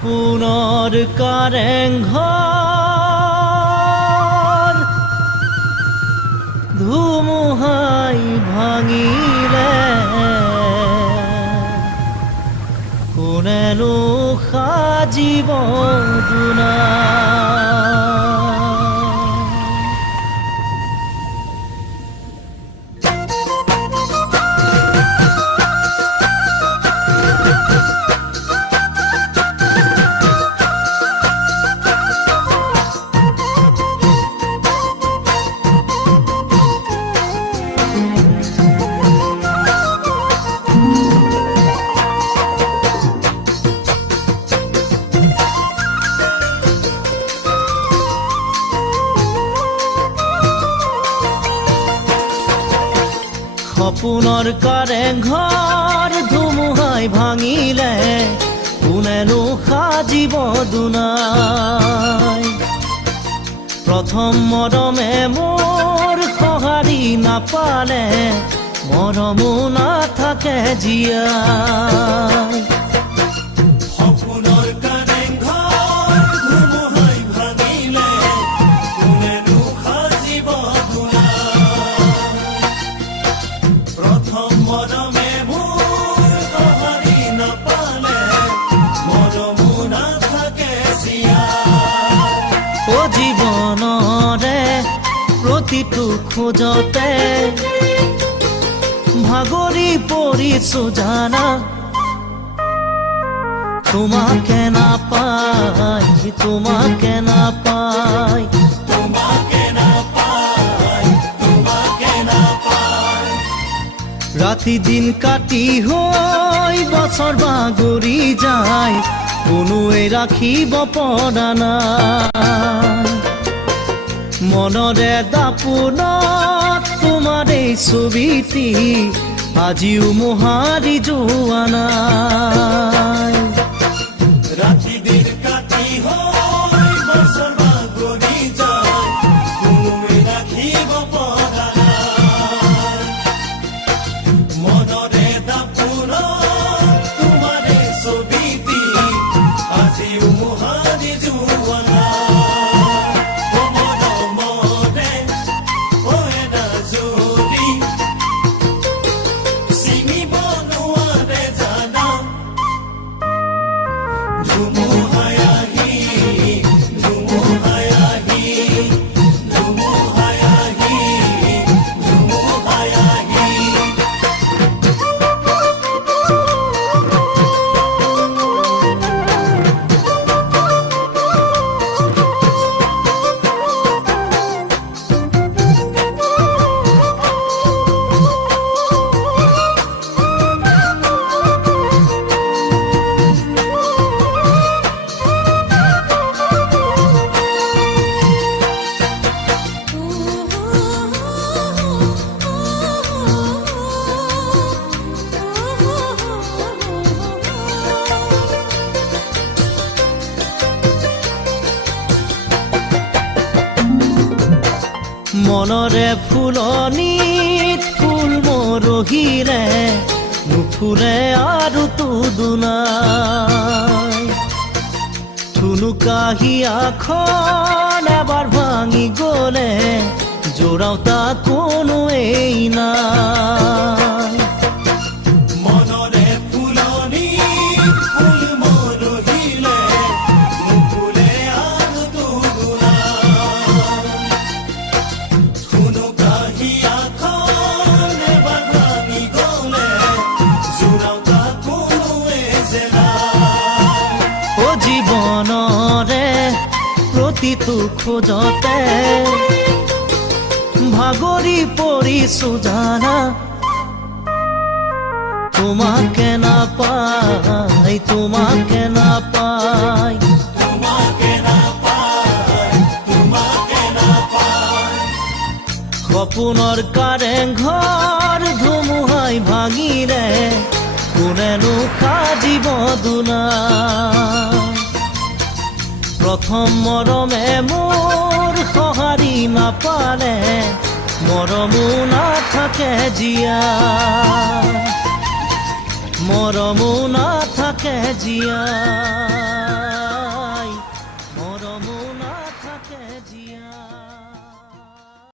সপোনৰ কাৰেংঘৰ ধুমুহাই ভাঙিলে কোনেনো সাজিব দুনা। সপোনৰ কাৰেংঘৰ ধুমুহাই ভাঙিলে কোনেনো সাজিব দুনাই। প্ৰথম মৰমে মোৰ সঁহাৰি নাপালে মৰমো নাথাকে জীয়াই। জীৱনৰে প্ৰতিটো খোজতে ভাগৰি পৰিছো জানা, তোমাকে নাপাই তোমাকে নাপাই তোমাকে নাপাই তোমাকে নাপাই। ৰাতি দিন কাটি হৈ বছৰ বাগৰি যায় কোনোৱে ৰাখিব পৰা নাই। মনৰে দাপোনত তোমাৰ এই ছবিটি আজিও মোহাৰি যোৱা নাই। ৰাতি দিন কাটি হৈ বছৰ বাগৰি যায় কোনোৱে ৰাখিব পৰা নাই। মনৰে দাপোনত তোমাৰ এই ছবিটি আজিও মোহাৰি যোৱা নাই। মনৰে ফুলনিত ফুল মৰহিলে নুফুলে আৰু দুনাই। থুনুকাহিয়াখন এবাৰ ভাঙি গলে জোৰাও তাত কোনোৱেই নাই। মনৰে ফুলনিত ফুল মৰহিলে নুফুলে আৰু জীৱনৰে প্ৰতিটো খোজতে ভাগৰি পৰিছো জানা, তোমাকে নাপাই তোমাকে নাপাই তোমাকে নাপাই তোমাকে নাপাই। সপোনৰ কাৰেংঘৰ ধুমুহাই ভাঙিলে কোনেনো সাজিব দুনাই। প্ৰথম মৰমে মোৰ সঁহাৰি নাপালে মৰমো নাথাকে জীয়াই। মৰমো নাথাকে জীয়াই। নাথাকে জীয়া।